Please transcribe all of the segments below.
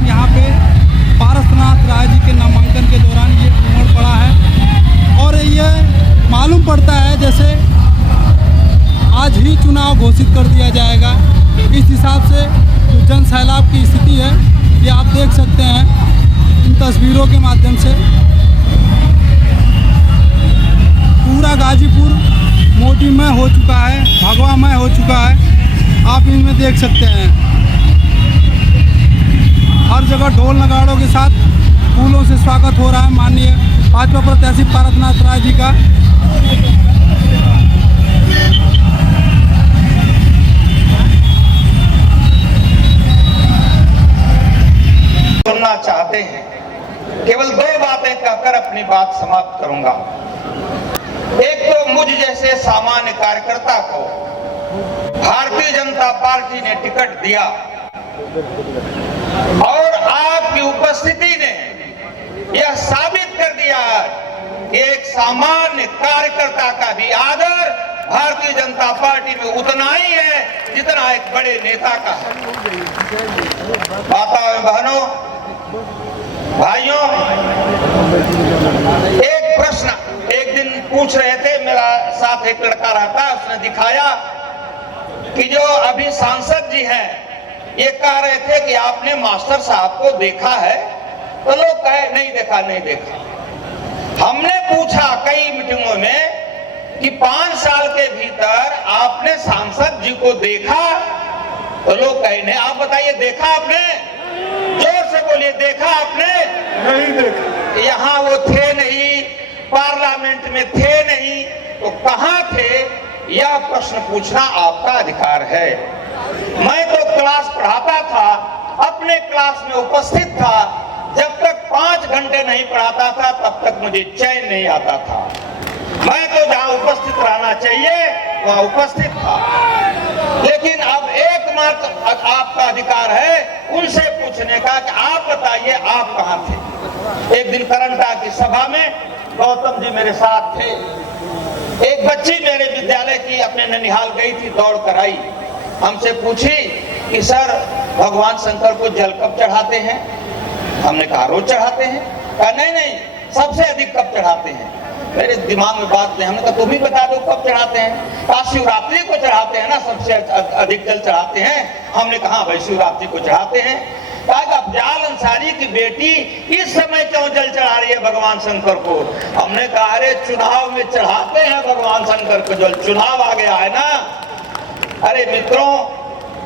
अब यहाँ पे पारसनाथ राय जी के नामांकन के दौरान ये उमड़ पड़ा है और ये मालूम पड़ता है जैसे आज ही चुनाव घोषित कर दिया जाएगा। इस हिसाब से जो जन सैलाब की स्थिति है ये आप देख सकते हैं इन तस्वीरों के माध्यम से। पूरा गाजीपुर मोदीमय हो चुका है, भगवामय हो चुका है, आप इनमें देख सकते हैं। हर जगह ढोल नगाड़ों के साथ फूलों से स्वागत हो रहा है माननीय भाजपा प्रत्याशी पारसनाथ राय जी का। सुनना चाहते हैं, केवल दो बातें कहकर अपनी बात समाप्त करूंगा। एक तो मुझ जैसे सामान्य कार्यकर्ता को भारतीय जनता पार्टी ने टिकट दिया और आपकी उपस्थिति ने यह साबित कर दिया कि एक सामान्य कार्यकर्ता का भी आदर भारतीय जनता पार्टी में उतना ही है जितना एक बड़े नेता का है। माताओं बहनों भाइयों, एक प्रश्न एक दिन पूछ रहे थे, मेरा साथ एक लड़का रहता है, उसने दिखाया कि जो अभी सांसद जी हैं ये कह रहे थे कि आपने मास्टर साहब को देखा है, तो लोग कहे नहीं देखा नहीं देखा। हमने पूछा कई मीटिंगों में कि 5 साल के भीतर आपने सांसद जी को देखा, तो लोग कहे नहीं। आप बताइए देखा आपने? जोर से बोलिए, देखा आपने? नहीं देखा। यहाँ वो थे नहीं, पार्लियामेंट में थे नहीं, तो कहां थे? यह प्रश्न पूछना आपका अधिकार है। मैं तो क्लास पढ़ाता था, अपने क्लास में उपस्थित था, जब तक 5 घंटे नहीं पढ़ाता था तब तक मुझे चैन नहीं आता था। मैं तो जहां उपस्थित रहना चाहिए वहां उपस्थित था। लेकिन अब एकमात्र आपका अधिकार है उनसे पूछने का कि आप बताइए आप कहां थे। एक दिन करंटा की सभा में गौतम जी मेरे साथ थे। एक बच्ची मेरे विद्यालय की अपने ननिहाल गई थी, दौड़ कर आई, हमसे पूछी कि सर भगवान शंकर को जल कब चढ़ाते हैं? हमने कहा रोज चढ़ाते हैं। कहा नहीं नहीं, सबसे अधिक कब चढ़ाते हैं? मेरे दिमाग में बात नहीं, हमने कहा तुम ही बता दो कब चढ़ाते हैं। कहा शिवरात्रि को चढ़ाते हैं ना, सबसे अधिक जल चढ़ाते हैं। हमने कहा भाई शिवरात्रि को चढ़ाते हैं। कहा कि अफजाल अंसारी की बेटी इस समय क्यों जल चढ़ा रही है भगवान शंकर को? हमने कहा अरे चुनाव में चढ़ाते हैं भगवान शंकर को जल, चुनाव आ गया है ना। अरे मित्रों,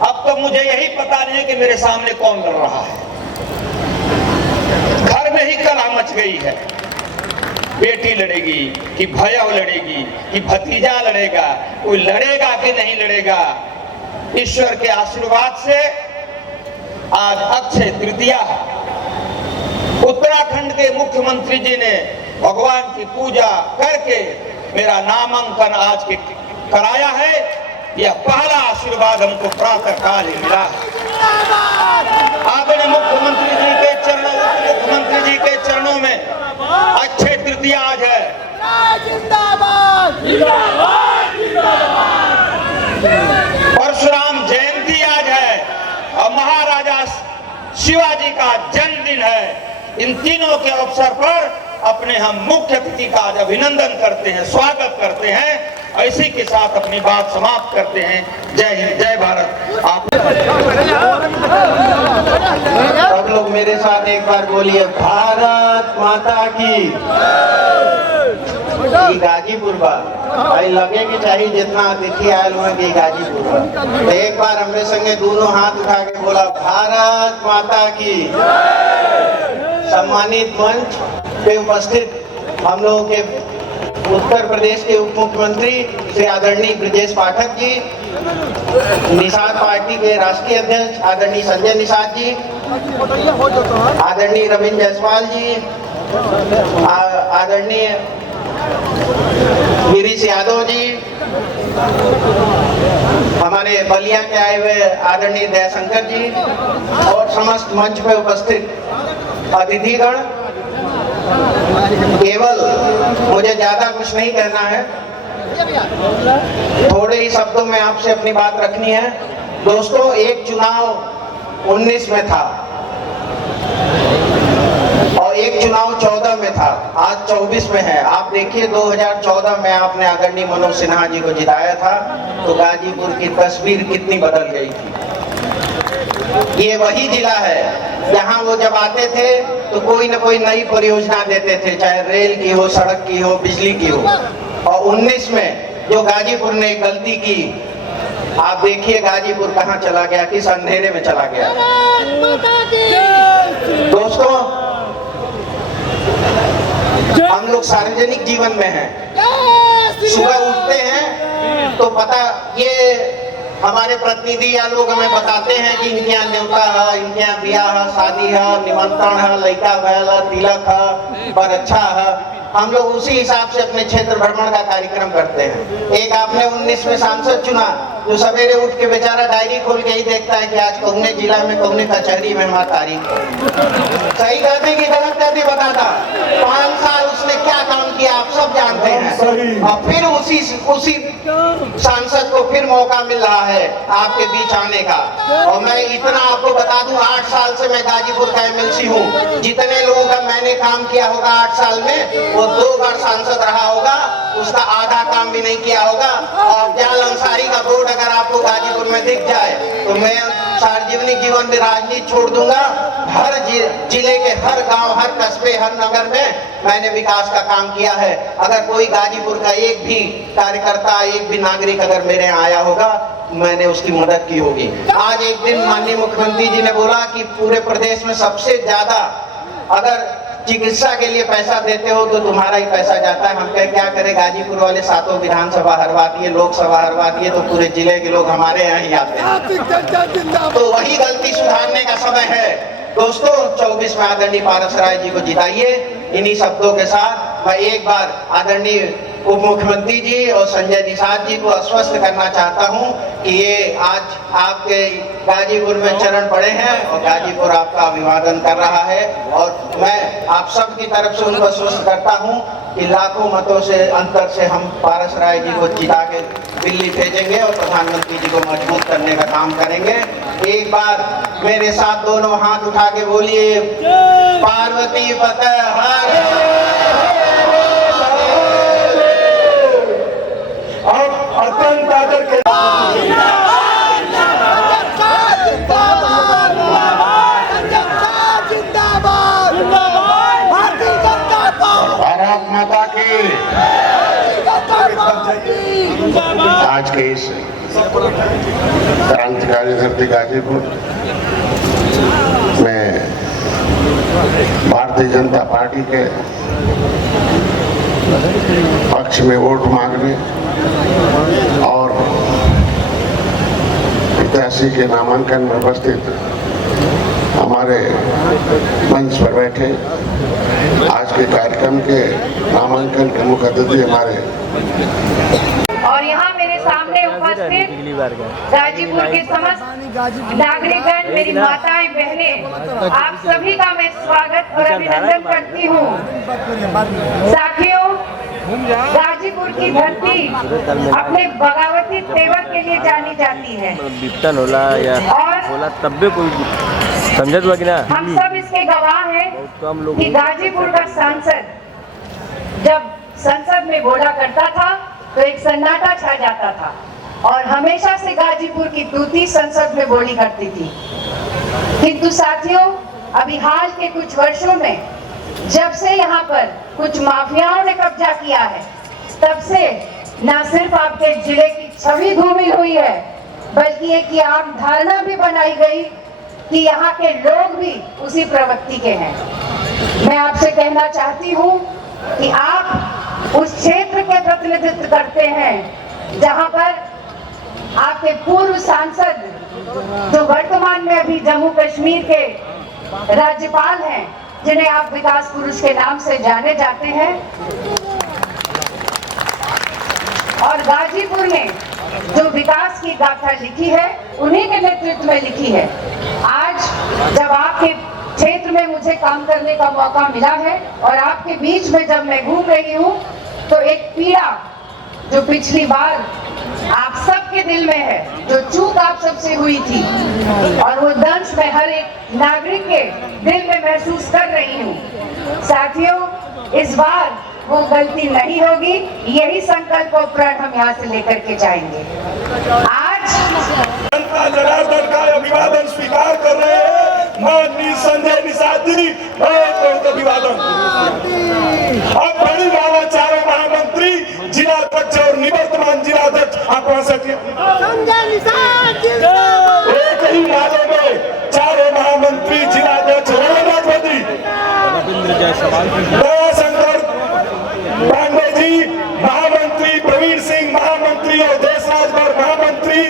अब तो मुझे यही पता नहीं है कि मेरे सामने कौन लड़ रहा है। घर में ही कलह मच गई है, बेटी लड़ेगी कि भैया लड़ेगी कि भतीजा लड़ेगा, कोई लड़ेगा कि नहीं लड़ेगा। ईश्वर के आशीर्वाद से आज अक्षय तृतीया है। उत्तराखंड के मुख्यमंत्री जी ने भगवान की पूजा करके मेरा नामांकन आज के कराया है। यह पहला आशीर्वाद हमको प्रातः काल ही मिला है। आदरणीय मुख्यमंत्री जी के चरणों, उप मुख्यमंत्री जी के चरणों में अक्षय तृतीया आज है। परशुराम जयंती आज है और महाराजा शिवाजी का जन्मदिन है। इन तीनों के अवसर पर अपने हम मुख्य अतिथि का आज अभिनंदन करते हैं, स्वागत करते हैं। इसी के साथ अपनी बात समाप्त करते हैं। जय हिंद, जय भारत। आप सब लोग मेरे साथ एक बार बोलिए भारत माता की। गाजीपुर बा भाई लगे कि चाहिए जितना अतिथि आयल हुए कि गाजीपुर बा, तो एक बार हमरे संगे दोनों हाथ उठा के बोला भारत माता की। सम्मानित मंच पे उपस्थित हम लोगों के उत्तर प्रदेश के उप मुख्यमंत्री श्री आदरणीय ब्रजेश पाठक जी, निषाद पार्टी के राष्ट्रीय अध्यक्ष आदरणीय संजय निषाद जी, आदरणीय रविंद्र जायसवाल जी, आदरणीय गिरीश यादव जी, हमारे बलिया के आए हुए आदरणीय दयाशंकर जी और समस्त मंच पे उपस्थित अतिथिगण। केवल मुझे ज्यादा कुछ नहीं कहना है, थोड़े ही शब्दों में आपसे अपनी बात रखनी है। दोस्तों, एक चुनाव 19 में था, एक चुनाव 14 में था, आज 24 में है। आप देखिए 2014 में आपने आदरणीय मनोज सिन्हा जी को जिताया था, तो गाजीपुर की तस्वीर कितनी बदल गई थी। ये वही जिला है, यहाँ वो जब आते थे तो कोई न कोई नई परियोजना देते थे, चाहे रेल की हो, सड़क की हो, बिजली की हो। और 19 में जो गाजीपुर ने गलती की, आप देखिए गाजीपुर कहाँ चला गया, किस अंधेरे में चला गया। दोस्तों, हम लोग सार्वजनिक जीवन में हैं, सुबह उठते हैं तो पता ये हमारे प्रतिनिधि या लोग हमें बताते हैं कि इनके यहाँ न्योता है, इनके यहाँ ब्याह है, शादी है, निमंत्रण है, लड़का भैल है, तिलक है, बरच्छा है। हम लोग उसी हिसाब से अपने क्षेत्र भ्रमण का कार्यक्रम करते हैं। एक आपने 19 में सांसद चुना, जो सवेरे उठ के बेचारा डायरी खोल के ही देखता है कि आज कौने जिला में कौने कचहरी में हमारा तारीख है। सही कहते कि गलत कहते बताता। 5 साल उसने क्या काम किया आप सब जानते हैं। और फिर उसी सांसद को फिर मौका मिल रहा है आपके बीच आने का। और मैं इतना आपको बता दूं, 8 साल से मैं गाजीपुर का MLC हूँ। जितने लोगों का मैंने काम किया होगा 8 साल में, वो 2 बार सांसद रहा होगा, उसका आधा काम भी नहीं किया होगा। और जाल अंसारी का बोर्ड अगर आपको गाजीपुर में दिख जाए तो मैं सार्वजनिक जीवन में राजनीति छोड़ दूंगा। हर जिले के हर गांव, हर कस्बे, हर नगर में मैंने विकास का काम किया है। अगर कोई गाजीपुर का एक भी कार्यकर्ता, एक भी नागरिक अगर मेरे यहाँ आया होगा, मैंने उसकी मदद की होगी। आज एक दिन माननीय मुख्यमंत्री जी ने बोला कि पूरे प्रदेश में सबसे ज्यादा अगर चिकित्सा के लिए पैसा देते हो तो तुम्हारा ही पैसा जाता है। हम कहे क्या करें, गाजीपुर वाले 7 विधानसभा हरवा दिए, लोकसभा हरवा दिए, तो पूरे जिले के लोग हमारे यहाँ ही आते हैं। तो वही गलती सुधारने का समय है। दोस्तों, 24 में आदरणीय पारस राय जी को जिताइए। इन्हीं शब्दों के साथ मैं एक बार आदरणीय उप मुख्यमंत्री जी और संजय निषाद जी को आश्वस्त करना चाहता हूं कि ये आज आपके गाजीपुर में चरण पड़े हैं और गाजीपुर आपका अभिवादन कर रहा है। और मैं आप सब की तरफ से उनको आश्वस्त करता हूं कि लाखों मतों से अंतर से हम पारस राय जी को जिता के दिल्ली भेजेंगे और प्रधानमंत्री जी को मजबूत करने का काम करेंगे। एक बार मेरे साथ दोनों हाथ उठा के बोलिए, पार्वती पतः हर। अत्यंत आदर के भारत माता की। आज के इस क्रांतिकारी धरती गाजीपुर में भारतीय जनता पार्टी के पक्ष में वोट मांगने और प्रत्याशी के नामांकन में उपस्थित हमारे मंच पर बैठे आज के कार्यक्रम के नामांकन के मुख्य अतिथि हमारे और यहाँ मेरे सामने उपस्थित गाजीपुर के समस्त नागरिकगण, मेरी माताएं, बहनें, आप सभी का मैं स्वागत और अभिनंदन करती हूँ। साथियों, गाजीपुर की धरती अपने बगावती तेवर के लिए जानी जाती है और तब भी कोई समझत हुआ कि ना, हम सब इसके गवाह हैं कि गाजीपुर का सांसद जब संसद में बोला करता था तो एक सन्नाटा छा जाता था और हमेशा से गाजीपुर की तूती संसद में बोली करती थी। किंतु साथियों, अभी हाल के कुछ वर्षों में जब से यहाँ पर कुछ माफियाओं ने कब्जा किया है, तब से न सिर्फ आपके जिले की छवि धूमिल हुई है, बल्कि एक ये आम धारणा भी बनाई गई कि यहाँ के लोग भी उसी प्रवृत्ति के हैं। मैं आपसे कहना चाहती हूँ कि आप उस क्षेत्र के प्रतिनिधित्व करते हैं जहाँ पर आपके पूर्व सांसद, जो वर्तमान में अभी जम्मू कश्मीर के राज्यपाल हैं, जिन्हें आप विकास पुरुष के नाम से जाने जाते हैं, और गाजीपुर ने जो विकास की गाथा लिखी है उन्हीं के नेतृत्व में लिखी है। आज जब आपके क्षेत्र में मुझे काम करने का मौका मिला है और आपके बीच में जब मैं घूम रही हूँ, तो एक पीड़ा जो पिछली बार आप सब सबके दिल में है, जो चूक आप सबसे हुई थी, और वो दंश मैं हर एक नागरिक के दिल में महसूस कर रही हूँ। साथियों, इस बार वो गलती नहीं होगी, यही संकल्प और प्रण हम यहाँ से लेकर के जाएंगे। आज जनता जनार्दन का अभिवादन स्वीकार कर रहे हैं माननीय संजय निषाद जी, बहुत बहुत अभिवादन। अब बड़ी वाला चारों महामंत्री, जिला अध्यक्ष और निवर्तमान जिला अध्यक्ष, आप वहां से एक ही नाले में चारों महामंत्री, जिला अध्यक्ष रघुनाथ मोदी, दयाशंकर पांडे जी महामंत्री, प्रवीण सिंह महामंत्री और देशराज गौर महामंत्री,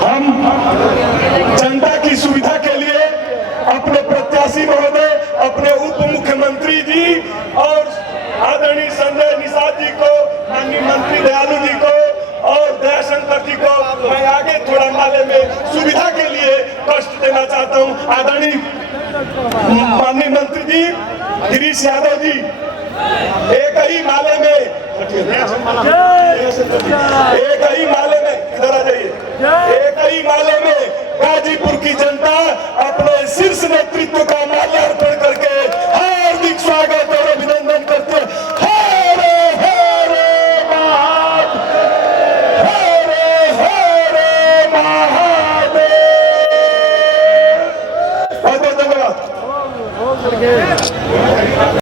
हम जनता की सुविधा के लिए अपने प्रत्याशी महोदय, अपने उप मुख्यमंत्री जी और आदरणीय संजय निषाद जी को, माननीय मंत्री दयालु जी को और दयाशंकर जी को मैं आगे थोड़ा नाले में सुविधा के लिए कष्ट देना चाहता हूं। आदरणीय माननीय मंत्री जी गिरीश यादव जी, एक ही नाले में इधर आ जाइए, एक ही नाले में गाजीपुर की जनता अपने शीर्ष नेतृत्व का माल्यार्पण करके हार्दिक स्वागत और अभिनंदन करते हैं।